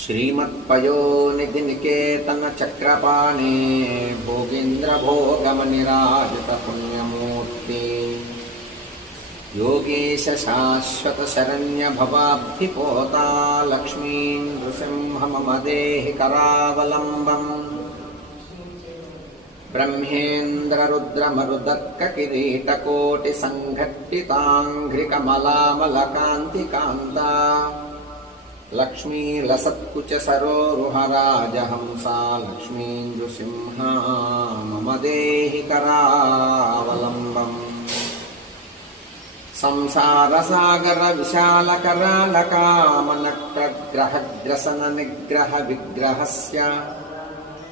श्रीमत्पयोनिधिनिकेतन चक्रपाणे भोगीन्द्र भोगमनिराजित पुण्यमूर्ति योगीश शाश्वत शरण्य भवाब्धिपोता लक्ष्मी नृसिंह मम देहि करावलम्बम् ब्रह्मेन्द्र रुद्र मरुदक्क किरीट कोटि संघट्टितांघ्रिकमलामलकान्तिकान्ता लक्ष्मी लसत्कुच सरोरुहराजहंसा लक्ष्मी नृसिंहा मम देहि करावलम्बम् संसार सागर विशाल करालकामनक्रग्रहग्रसन निग्रह विग्रहस्य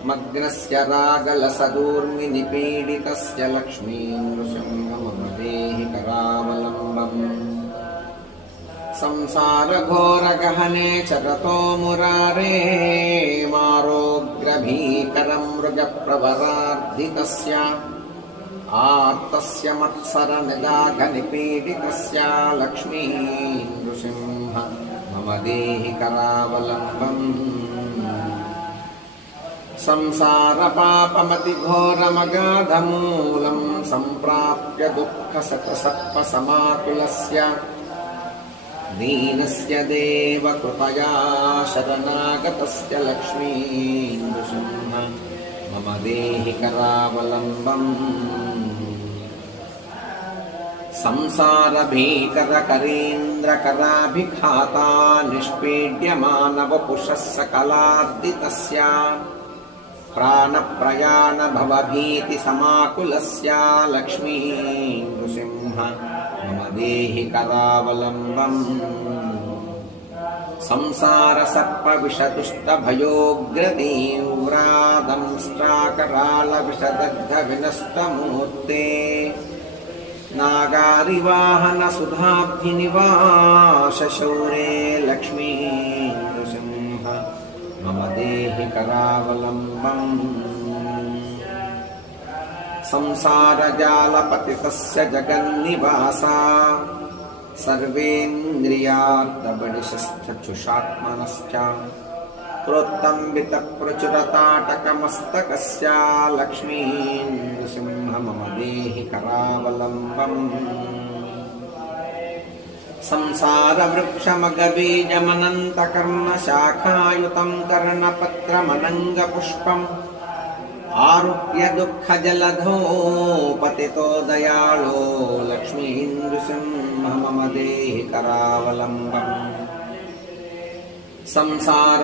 मग्नस्य रागलसदूर्मि निपीडितस्य लक्ष्मी नृसिंह मम देहि करावलम्बम् संसार घोर गहने चरतो मुरारे मारोग्रभीकर मृग प्रवरार्धितस्य आर्तस्य मत्सर निदाघ निपीडितस्य लक्ष्मी नृसिंह मम देहि करावलम्बम् संसार पापमति घोरमगाधमूलं सम्प्राप्य दुःख सतसत्प समाकुलस्य दीनस्य देव कृपया शरणागतस्य लक्ष्मी नृसिंह मम देहि करावलम्बम् संसार भीकर करीन्द्र कराभिघाता निष्पीड्यमान वपुषः सकलार्दितस्य प्राण प्रयाण भवभीति समाकुलस्य लक्ष्मी नृसिंह मम देहि करावलम्बम् संसार सर्प विषदुष्ट भयोग्रतीव्रादंष्ट्राकराल विषदग्ध विनष्टमूर्ते नागारिवाहन सुधाब्धिनिवास शौरे लक्ष्मी नृसिंह मम देहि करावलम्बम् संसार जालपतितस्य जगन्निवासा सर्वेन्द्रियार्थबलिष्ठचुषात्मनश्च प्रोत्तम्बित प्रचुरताटकमस्तकस्य लक्ष्मी नृसिंह मम देहि करावलम्बम् संसार वृक्षमगबीजमनन्त कर्म शाखायुतं कर्णपत्रमनङ्ग पुष्पम् आरुह्य दुःख जलधो पतितो दयाळो लक्ष्मी नृसिंह मम देहि करावलम्बम् संसार